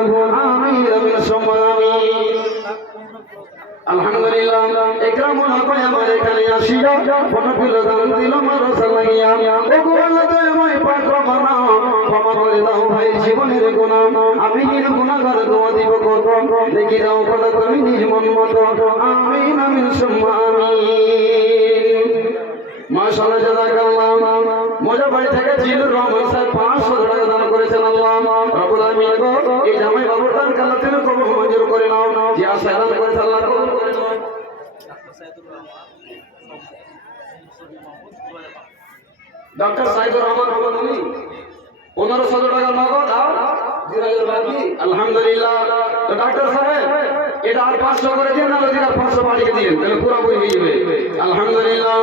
কবুল আমিন আমিন সুম্মা আমিন। আলহামদুলিল্লাহ একরামুল হক আমার এখানে আসিয়া ফটোগুলো দান দিল মাদ্রাসা লাগিয়া ওগো আল্লাহ দয়াময় পাক রব্বানা ক্ষমা করে দাও ভাই জীবনের গুনাহ আমি গুনাহগার দোয়া দিব কত দেখি দাও কত তুমি নিজ মন মতো আমিন আমিন সুম্মা আমিন। মাশাআল্লাহ জাযাকাল্লাহ মোজা বাড়ি থেকে জিলুর রহমান সাহেব 500 টাকা দান করেছেন আল্লাহ রব্বুল আমিন গো এই জামাই বাবুর দান আল্লাহ তুমি কবুল মঞ্জুর করে নাও যে আশা দান করেছে আল্লাহ কবুল করে নাও। ডক্টর সাইদুর রহমান বলুন 1500 টাকা নগদ দাও 2000 বাকি আলহামদুলিল্লাহ। তো ডক্টর সাহেব এটা আর 500 করে দিন না যদি 500 বাড়িয়ে দিন তাহলে পুরো বই হয়ে যাবে আলহামদুলিল্লাহ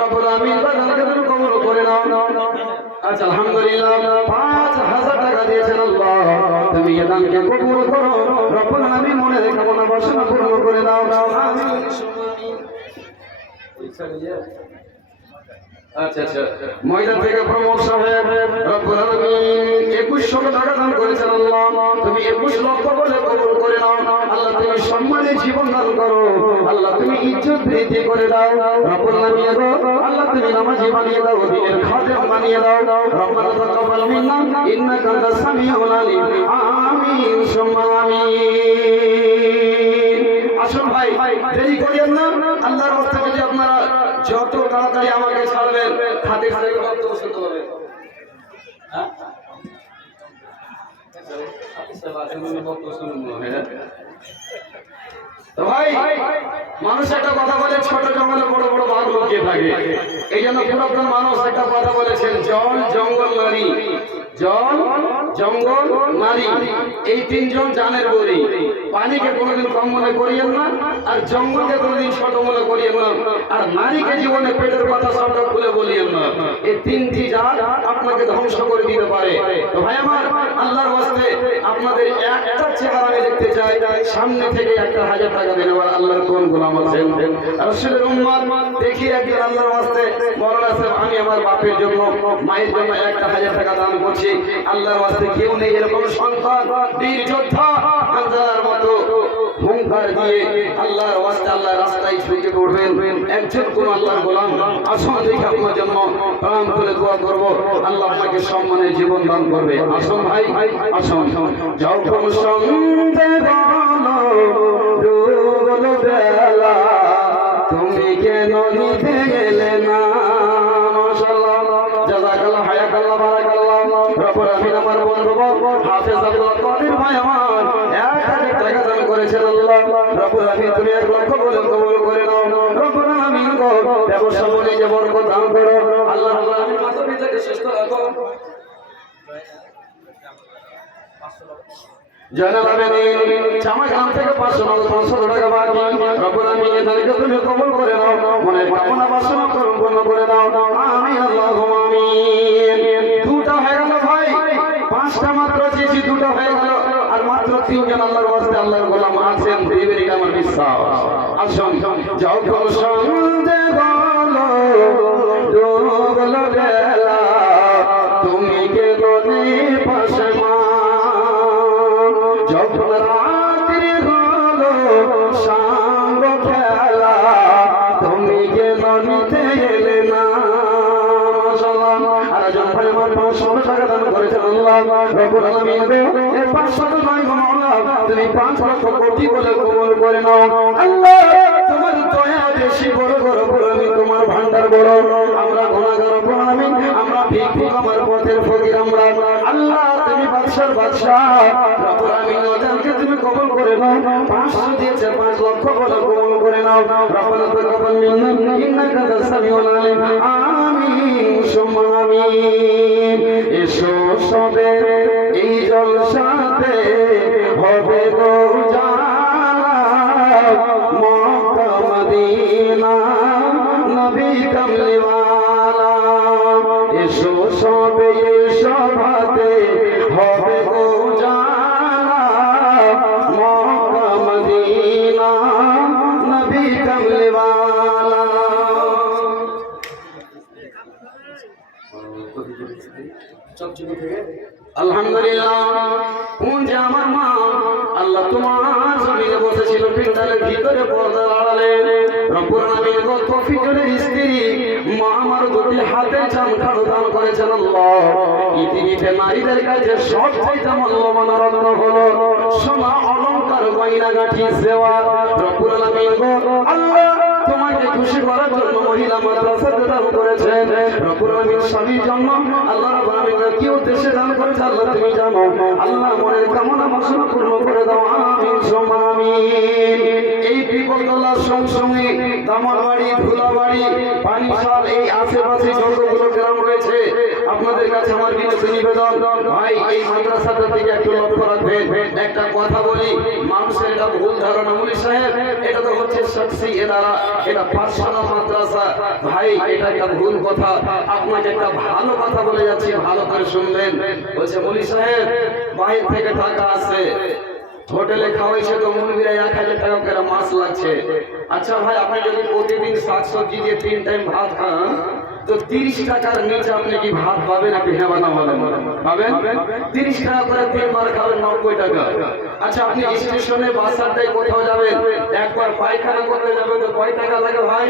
রব্বুল আমিন বাজারকে তুমি কবুল করে নাও। আচ্ছা আলহামদুলিল্লাহ 5000 টাকা দিয়েছেন আল্লাহ তুমি এই দানকে কবুল করো রব্বুল আমিন মনে রেখে মনে বাসনা পূর্ণ করে দাও আমিন। আচ্ছা আচ্ছা ময়দান থেকে প্রমোদ সাহেব রব্বুল আলামিন 2100 টাকা দান করেছেন আল্লাহ তুমি 21 লক্ষ বলে কবুল করে নাও আল্লাহ তুমি সম্মানের জীবন দান করো আল্লাহ তুমি ইজ্জত বৃদ্ধি করে দাও রব্বুল আলামিন আল্লাহ তুমি নামাজি বানিয়ে দাও দিনের খাদেম বানিয়ে দাও রব্বানা তাকাব্বাল মিন্না ইন্নাকা আনতাস সামিউল আলিম আমিন সুম্মা আমিন। আসুন ভাই দেরি করিয়েন না আল্লাহর রাস্তা যদি আপনারা যত তাড়াতাড়ি আমাকে ছাড়বেন খাতে খাতে বক্তব্য শুনতে পাবেন। হ্যাঁ তো ভাই মানুষ একটা কথা বলে ছোট জঙ্গলে বড় বড় বাঘ লুকিয়ে থাকে এই জন্য পুরাতন মানুষ একটা কথা বলেছেন জল জঙ্গল নারী জল জঙ্গল নারী এই তিনজন জানের বড়ি পানিকে কোনোদিন কম মনে করিয়েন না আর জঙ্গলকে কোনোদিন ছোট মনে করিয়েন না আর নারীকে জীবনে পেটের কথা সবটা খুলে বলিয়েন না এই তিনটি জাত আপনাকে ধ্বংস করে দিতে পারে। তো ভাই আমার আল্লাহর ওয়াস্তে আপনাদের একটা চেহারা আমি দেখতে চাই সামনে থেকে 1000 টাকা দেন আল্লাহর কোন গোলাম আছেন রাসূলের উম্মত দেখি একদিন আল্লাহর ওয়াস্তে মওলানা সাহেব আমি আমার বাপের জন্য মায়ের জন্য 1000 টাকা দান করছি আল্লাহর ওয়াস্তে কেউ নেই এরকম সন্তান বীর যোদ্ধা হামজার মতো হুঙ্কার দিয়ে আল্লাহর ওয়াস্তে আল্লাহর রাস্তায় ছুটে পড়বেন একজন কোন আল্লাহর গোলাম আসুন দেখি আপনার জন্য প্রণাম করে দোয়া করব আল্লাহ আপনাকে সম্মানের জীবন দান করবে। আসুন ভাই আসুন যখন সন্ধ্যে ডুবলো বেলা তুমি কেন নিতে গেলে না মাশাআল্লাহ জাযাকাল্লাহ হায়াকাল্লাহ বারাকাল্লাহ রব্বুল আমিন আমার বন্ধু হাফেজ আব্দুল কাদের ভাই আমার 1000 টাকা দান করেছেন আল্লাহ রব্বুল আমিন তুমি 1 লক্ষ বলে কবুল করে নাও রব্বুল আমিন গো ব্যবসা বলে যে বরকত দান করো আল্লাহ রাব্বুল আমিন মাথা পিতাকে সুস্থ রাখো জানাল আমিন চামাখান থেকে 500 টাকা বাকি রব্বুল আমিন এদেরকে তুমি কবুল করে নাও মনে কামনা বাসনা পূর্ণ করে দাও আমিন আল্লাহুম্মা আমিন। দুটো হয়ে গেল ভাই 5টা মাত্র চেয়েছি 2টা হয়ে গেল আর মাত্র 3 জন আল্লাহর ওয়াস্তে আল্লাহর গোলাম আছেন দেবের আমার বিশ্বাস। আসুন যখন সন্ধ্যে হলো ডুবলো বেলা তুমি কে গনে পাশে যখন রাত্রি হলো সাঙ্গ খেলা তুমি কে নিতে গেলে না মাশাআল্লাহ। আর যখন ভাই আমার 500 টাকা দান করেছেন আল্লাহ রব্বুল আলামিন এই 500 নয় গো মাওলা তুমি 5 লক্ষ কোটি বলে কবুল করে নাও আল্লাহ তোমার দয়া বেশি বড় বড় আমি তোমার ভান্ডার বড় আমরা গুনাহগার আমিন আমরা ভিক্ষুক আমার পথের ফকির আমরা আল্লাহ তুমি বাদশার বাদশা রব্বুল আমিন ওদেরকে তুমি কবুল করে নাও 500 দিয়েছে 5 লক্ষ বলে কবুল করে নাও রব্বানা তাকাব্বাল মিন্না ইন্নাকা আনতাস সামিউল আলিম আমিন সুম্মা আমিন। এসো সবে এই জলসাতে হবে গো জানা মক্কা মদিনা নবী কামলিওয়ালা এসো সবে এই সভাতে হবে গো জানা মক্কা মদিনা নবী কামলিওয়ালা। আলহামদুলিল্লাহ কোন যে আমার মা তোমার জমিনে বসেছিল পিন্ডালের ভিতরে পর্দা আড়ালে রব্বুল আলামিন গত ফিকরের স্ত্রী মা আমার দুটি হাতে চামখানো দান করেছেন আল্লাহ। পৃথিবীতে নারীদের কাছে সবচেয়ে মূল্যবান রত্ন হলো সোনা অলংকার গয়না গাঁঠি জেওয়ার। রব্বুল আলামিন আল্লাহ তোমাকে খুশি করার জন্য মহিলা মাদ্রাসা দান করেছেন। রব্বুল আলামিন স্বামীর জন্য আল্লাহ রাব্বুল আলামিন কি উদ্দেশ্যে দান করেছে আল্লাহ তুমি জানো। আল্লাহ মনের কামনা বাসনা পূর্ণ করে দাও, আমিন সুম্মা আমিন। এই বিপদুল্লাহ সঙ্গে কামারবাড়ি, ধুলাবাড়ি, পানিশাল এই আশেপাশে যতগুলো গ্রাম রয়েছে আপনাদের কাছে আমার বিশেষ নিবেদন, ভাই এই মাদ্রাসাটা থেকে একটু লক্ষ্য রাখবেন। একটা কথা বলি, মানুষের এটা ভুল ধারণা মুলি সাহেব এটা তো হচ্ছে শখসি এদারা, এটা পাঠশালা মাদ্রাসা। ভাই এটা একটা ভুল কথা। আপনাকে একটা ভালো কথা বলে যাচ্ছি, ভালো করে শুনবেন। বলছে মুলি সাহেব বাইরে থেকে টাকা আসে, হোটেলে খাওয়াইছে তো মুরগিরা 1000 টাকা করে মাছ লাগছে। আচ্ছা ভাই আপনি যদি প্রতিদিন শাকসবজি দিয়ে 3 টাইম ভাত খান তো 30 টাকার নিচে আপনি কি ভাত পাবেন? আপনি হ্যাঁ না বলেন পাবেন? 30 টাকা করে 3 বার খাবেন 90 টাকা। আচ্ছা আপনি স্টেশনে বাসারটাই কোথাও যাবেন, একবার পায়খানা করতে যাবেন তো কয় টাকা লাগে ভাই?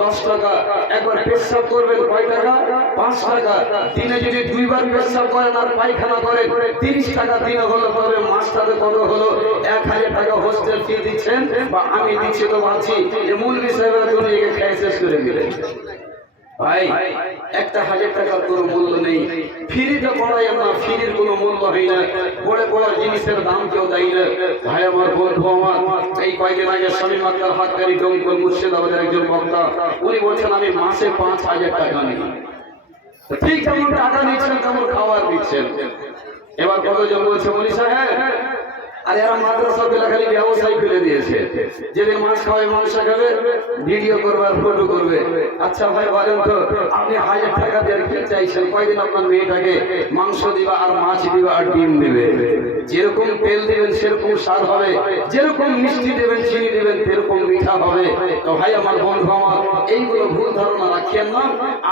10 টাকা। একবার পেশাব করবেন কয় টাকা? 5 টাকা। দিনে যদি 2 বার পেশাব করেন আর পায়খানা করেন 30 টাকা দিনে হলো, তবে মাসটাতে কত হলো? 1000 টাকা হোস্টেল ফি দিচ্ছেন বা আমি দিচ্ছি তো ভাবছি যে মৌলভী সাহেবের জন্য খেয়ে শেষ করে দিলেন। ভাই 1000 টাকার কোনো মূল্য নেই। ফ্রিতে পড়াই আমরা, ফ্রির কোনো মূল্য হয় না। পড়ে পড়ার জিনিসের দাম কেউ দেয় না। ভাই আমার বন্ধু আমার এই কয়েকদিন আগে স্বামী মাত্রার হাতকারী ডোমকল মুর্শিদাবাদের একজন বক্তা, উনি বলছেন আমি মাসে 5000 টাকা নিই। ঠিক যেমন টাকা নিচ্ছেন তেমন খাবার দিচ্ছেন। এবার কতজন বলছে মনি সাহেব আর এরা মাদ্রাসা গুলা খালি ব্যবসায় খুলে দিয়েছে, যেদিন মাছ খাওয়াই মাংস খাবে, ভিডিও করবে আর ফটো করবে। আচ্ছা ভাই বলেন তো আপনি 1000 টাকা দিয়ে কি চাইছেন? কয়দিন আপনার মেয়েটাকে মাংস দিবা আর মাছ দিবা আর ডিম দিবে? যেরকম তেল দিবেন সেরকম স্বাদ হবে, যেরকম মিষ্টি দেবেন চিনি দেবেন সেরকম মিঠা হবে। তো ভাই আমার বন্ধু আমার এইগুলো ভুল ধারণা রাখিয়েন না।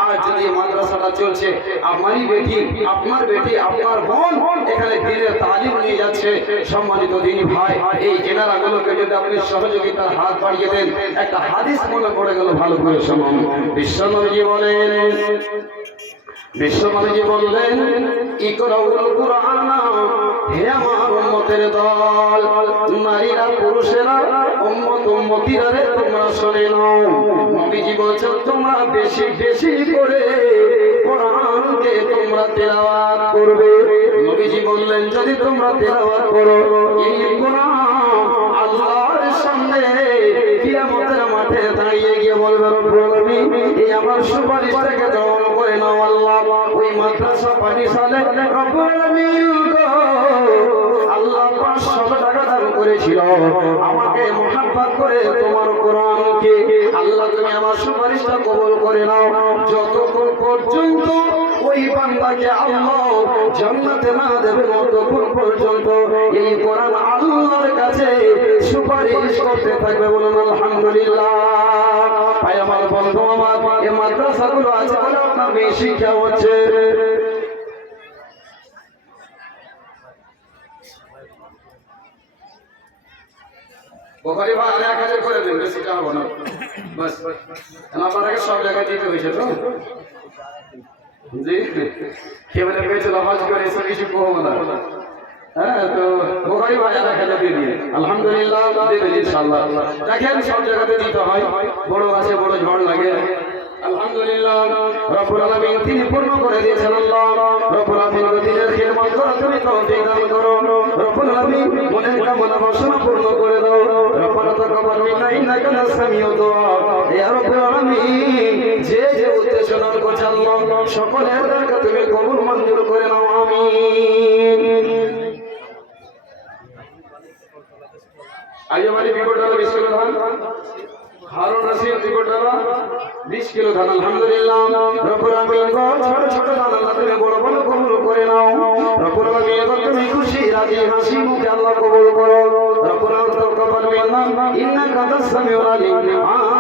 আর যদি মাদ্রাসাটা চলছে, আমারই বেটি, আপনার বেটি, আপনার বোন এখানে দিনের তালিম নিয়ে যাচ্ছে, সম্মানিত দিনী ভাই এই এনারাগুলোকে যদি আপনি সহযোগিতার হাত বাড়িয়ে দেন, একটা হাদিস মনে পড়ে গেল, ভালো করে শুনুন। বিশ্বনবী বললেন ইকরাউল কুরআন, হে আমার উম্মতের দল, নারীরা পুরুষেরা উম্মত উম্মতিরা রে তোমরা শুনে নাও। নবীজি বলছেন তোমরা বেশি বেশি করে কোরআনকে তোমরা তেলাওয়াত করবে। নবীজি বললেন যদি তোমরা তেলাওয়াত করো এই কোরআন আল্লাহর সামনে কিয়ামতের মাঠে দাঁড়িয়ে গিয়ে বলবে রব্বুল আলামিন এই আমার সুপারিশটাকে গ্রহণ করে নাও আল্লাহ। ওই মাদ্রাসা পানিশালে রব্বুল আলামিন আল্লাহ 500 টাকা দান করেছিল আমাকে মহব্বত করে তোমার কোরআনকে। আল্লাহ তুমি আমার সুপারিশটা কবুল করে নাও। যতক্ষণ পর্যন্ত ওই বান্দাকে আল্লাহ জান্নাতে না দেবে ততক্ষণ পর্যন্ত এই কোরআন আল্লাহর কাছে সুপারিশ করতে থাকবে। বলুন আলহামদুলিল্লাহ। ভাই আমার বন্ধু আমার এই মাদ্রাসাগুলো আছে বলে আপনার মেয়ে শিক্ষা হচ্ছে। বোখারি ভাই আর 1000 করে দিন, বেশি টাকা হবে না বাস। আপনাকে সব জায়গায় দিতে হয়েছে তো জি, কেবলে পেয়েছিল হজ করে এসে কিছু কমবো না। হ্যাঁ তো বোখারি ভাই আর 1000 দিয়ে দিন, আলহামদুলিল্লাহ দেবেন ইনশাআল্লাহ। দেখেন সব জায়গাতে দিতে হয়, বড় আছে বড় ঝড় লাগে। আলহামদুলিল্লাহ রব্বুল আলামিন তিনি পূর্ণ করে দিয়েছেন। আল্লাহ রব্বুল আলামিন দিনের খিদমত করা তুমি তৌফিক দান করো। রব্বুল আলামিন মনের কামনা বাসনা পূর্ণ করে দাও। রব্বানা তাকাব্বাল মিন্না ইন্নাকা আনতাস সামিউদ দুআ। ইয়া রব্বুল আলামিন যে যে উদ্দেশ্য দান করছে আল্লাহ সকলের দরকার তুমি কবুল মঞ্জুর করে নাও, আমিন। আইয়ামালি বিপদালা 20 কিলো ধান, হারুন রশিদ বিপদালা 20 কিলো ধান। আলহামদুলিল্লাহ রব্বুল আলামিন ছোট ছোট ধান আল্লাহ তুমি বড় বড় কবুল করে নাও। রব্বুল আলামিন তুমি খুশি রাজি হাসি মুখে আল্লাহ কবুল করো। রব্বুল আলামিন তাকাব্বাল মিন্না ইন্নাকা আনতাস সামিউল আলিম,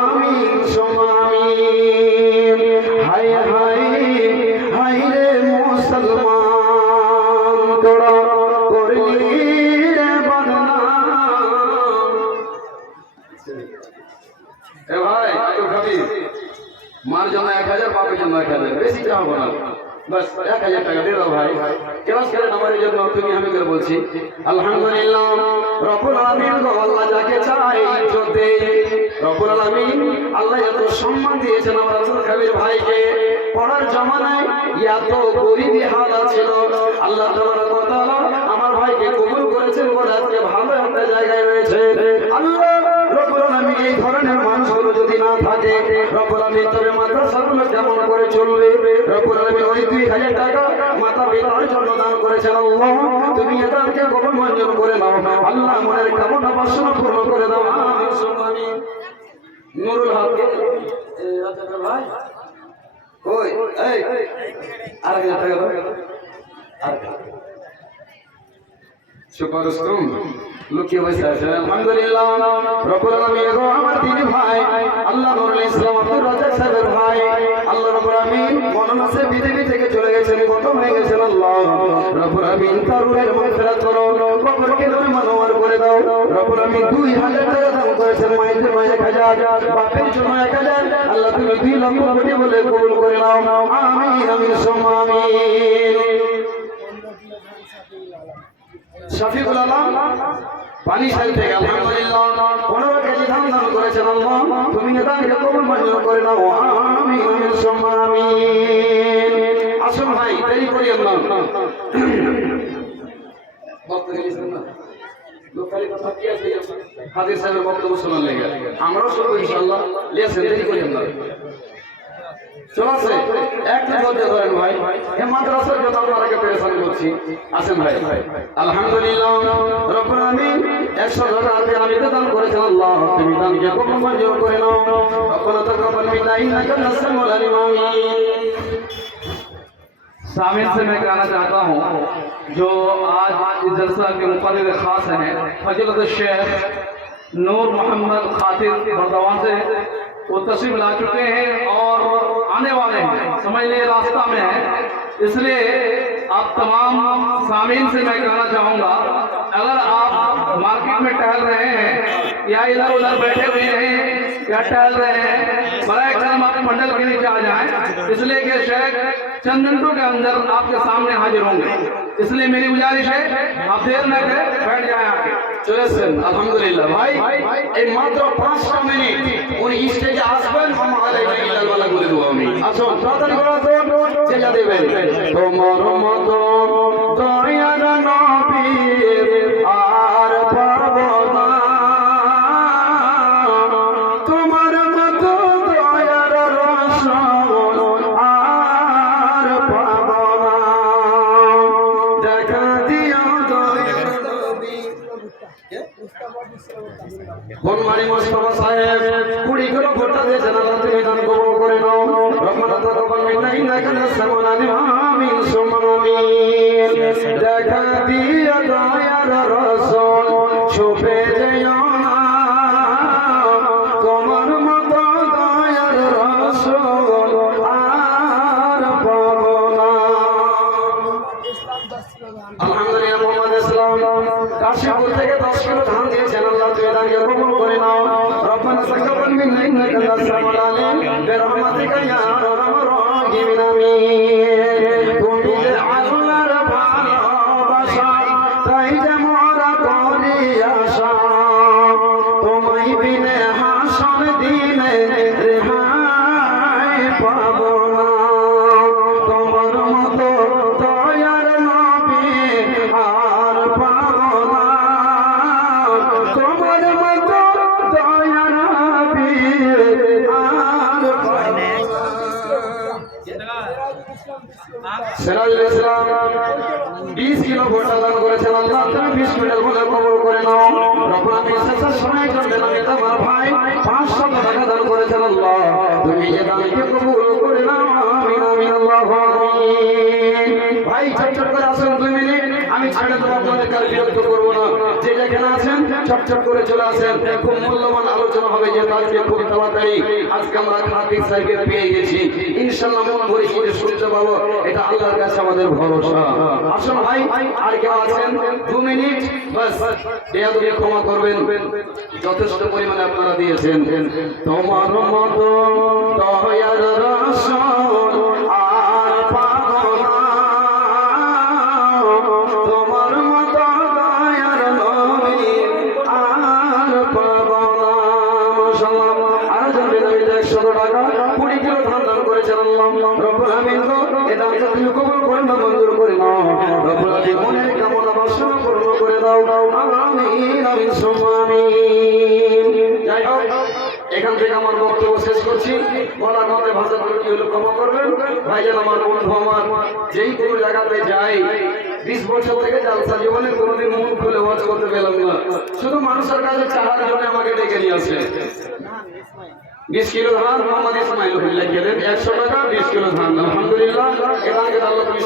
আমিন সুম্মা আমিন। হায় হায় হায় রে মুসলমান তোরা করলি রে বদনাম, মার জন্য 1000, বাপের জন্য 1000, বেশি চাওয়া না, বাস 1000 টাকা দিয়ে দাও ভাই। ক্লাস করেন আমার জন্য, তুমি আমি করে বলছি আলহামদুলিল্লাহ। রব্বুল আলামিন গো, আল্লাহ যাকে চায় ইজ্জত দেয়। রব্বুল আলামিন আল্লাহ এত সম্মান দিয়েছেন আমার রাসূল কবির ভাইকে। পড়ার জামানায় এত গরিবী হালাত ছিল, আল্লাহ তাবারক ওয়া তাআলা আমার ভাইকে কবুল করেছেন বলে আজকে ভালো একটা জায়গায় রয়েছে। আল্লাহ রব্বুল আলামিন এই ধরনের মানুষগুলো যদি না থাকে, রব্বুল আলামিন তবে মাদ্রাসাগুলো কেমন করে চলবে? রব্বুল আলামিন ওই 2000 টাকা মাতা পিতার জন্য দান করেছেন। আল্লাহ তুমি এদেরকে কবুল মঞ্জুর করে নাও। আল্লাহ মনের কামনা বাসনা পূর্ণ করে দাও। আমিন। নুরুল হক রাজা ভাই কই? এই আর 1000 টাকা দাও। আর সুপারস্টম লুকিয়ে বসে আছে। আলহামদুলিল্লাহ রব্বুল আলামিন গো, আমার তিন ভাই আল্লাহ নুরুল ইসলাম আব্দুর রাজ্জাক সাহেবের ভাই, আল্লাহ রব্বুল আলামিন মনোনসে পৃথিবী থেকে চলে গেছেন, কত হয়ে গেছেন। আল্লাহ রব্বুল আলামিন তার রূহের মাগফিরাত করো, কবরকে তুমি মনোয়ার করে দাও। রব্বুল আলামিন 2000 টাকা দান করেছেন, মায়ের জন্য 1000, বাপের জন্য 1000, আল্লাহ তুমি 2 লক্ষ কোটি বলে কবুল করে নাও। আমিন আমিন সুম্মা আমিন। শফিকুল আলম পানি সাইড থেকে আলহামদুলিল্লাহ 15 কেজি ধান দান করেছেন। আল্লাহ তুমি এদেরকে কবুল মঞ্জুর করে নাও। আমিন আমিন সুম্মা আমিন। আসুন ভাই, দেরি করিয়েন না। বক্তব্য দিয়েছেন না, লোকালি কথা কি আছে? হাজির সাহেবের বক্তব্য শোনার লেগে আমরাও শুনবো ইনশাআল্লাহ। লিয়েছেন, দেরি করিয়েন না। চলছে একটু ধৈর্য ধরেন ভাই, এই মাদ্রাসার জন্য আপনাকে পেরেশানি করছি। আসেন ভাই। আলহামদুলিল্লাহ রব্বুল আলামিন 100 টাকা আমি দান করেছেন। আল্লাহ তুমি দানকে কবুল মঞ্জুর করে নাও। রব্বানা তাকাব্বাল মিন্না ইন্নাকা আনতাস সামিউল আলিম। सामिन से मैं कहना चाहता हूँ, जो आज इस जलसा के मुक़र्रिर खास हैं फजीलत शेख नूर मोहम्मद खातिर बर्दवान से, वो तशरीफ ला चुके हैं और आने वाले हैं, समझ लिए रास्ता में है। इसलिए आप तमाम सामीन से मैं कहना चाहूँगा, अगर आप मार्केट में टहल रहे हैं या इधर उधर बैठे हुए हैं या टहल रहे हैं, बराए करम आप मंडल के नीचे आ जाएं, इसलिए कि शेख चंद मिनटों के अंदर आपके सामने हाजिर होंगे। इसलिए मेरी गुजारिश है आप देर न करें, बैठ जाएं आके। চলেছেন আলহামদুলিল্লাহ ভাই। এই মাত্র 5টা মিনিট উনি স্টেজে আসবেন, আমাদের ইল্লাল্লাহ বলে দেবো আমি। আসুন তাড়াতাড়ি করে আসুন, চেঁচা দেবেন তোমার মতো দয়ার নবী আর পাবো না, তোমার মতো দয়ার রাসূল আর পাবো না, দেখা দিও দয়ার নবী। বনমালী মোস্তফা সাহেব 20 কিলো ভোটটা দিয়েছেন, আল্লাহ তুমি দান কবুল করে নাও। রব্বানা তাকাব্বাল মিন্না ইন্নাকা আনতাস সামিউল আলিম। আমিন সুম্মা আমিন। দেখা দিয়া দয়ার রাসূল ছুপে যেও না, তোমার মতো দয়ার রাসূল আর পাবো না। আলহামদুলিল্লাহ মোহাম্মদ ইসলাম কাশীপুর থেকে 10 কিলো ধান দিয়েছেন, আল্লাহ তুমি দানকে কবুল করে নাও। রব্বানা তাকাব্বাল মিন্না ইন্নাকা আনতাস সামিউল আলিম বিরহমাতিকা ইয়া আরহামার রাহিমিন। আমিন। তুমি যে আল্লাহর ভালোবাসা, তাই যে মোরা করি আশা, তোমায় বিনে হাসর দিনে রেহাই পাবো না, তোমার মতো দয়ার নবী আর পাবো না, তোমার মতো দয়ার নবী আর পাবো না। সিরাজুল ইসলাম 20 কিলো ভোটটা দান করেছেন, আল্লাহ তুমি 20 মিনিটের মধ্যে কবুল করে নাও। রব্বুল আলামিন শেষের সময় করলেন, আমি তোমার ভাই 500 টাকা দান করেছেন, আল্লাহ তুমি যে দানকে কবুল করে নাও। আমিন আমিন আল্লাহু আমিন। ভাই চট চট করে আসুন 2 মিনিট, আমি ছেড়ে দেবো, আপনাদের কাল বিরক্ত করবো না। যে এখানে আছেন চটচট করে চলে আসেন, খুব মূল্যবান আলোচনা হবে যে আজকে খুব তাড়াতাড়ি আজকে আমরা খাতিব সাহেবকে পেয়ে গেছি, ইনশাআল্লাহ মন ভরে কিছু শুনতে পাবো, এটা আল্লাহর কাছে আমাদের ভরসা। আসুন ভাই, আর কেউ আছেন 2 মিনিট বাস, বেয়াদবি ক্ষমা করবেন, যথেষ্ট পরিমাণে আপনারা দিয়েছেন। তোমার মতো দয়ার রাসূল আর পাবো না, তোমার মতো দয়ার নবী আর পাবো না। মাশাআল্লাহ, আর জনবে নবী 100 টাকা 20 কিলো ধান দান করেছেন। আল্লাহ রব্বুল আমিন গো, এটা তুমি কবুল করে নাও, মঞ্জুর করে নাও। রব্বুল আমিন মনের কামনা বাসনা পূর্ণ করে দাও। আমিন আমিন সুম্মা আমিন। যাই হোক, এখান থেকে আমার বক্তব্য শেষ করছি। বলা কথায় ভাষা ত্রুটি হলে ক্ষমা করবেন। ভাইজান আমার বন্ধু, আমার যেই কোনো জায়গাতে যাই, 20 বছর থেকে জালসা জীবনে কোনোদিন মুখ খুলে ওয়াজ করতে পেলাম না, শুধু মানুষের কাছে চাহার জন্য আমাকে ডেকে নিয়ে আসে। 20 কিলো ধান মোহাম্মদ ইসমাইল গেলেন, 100 টাকা 20 কিলো ধান। আলহামদুলিল্লাহ, এখানে আল্লাহ তুমি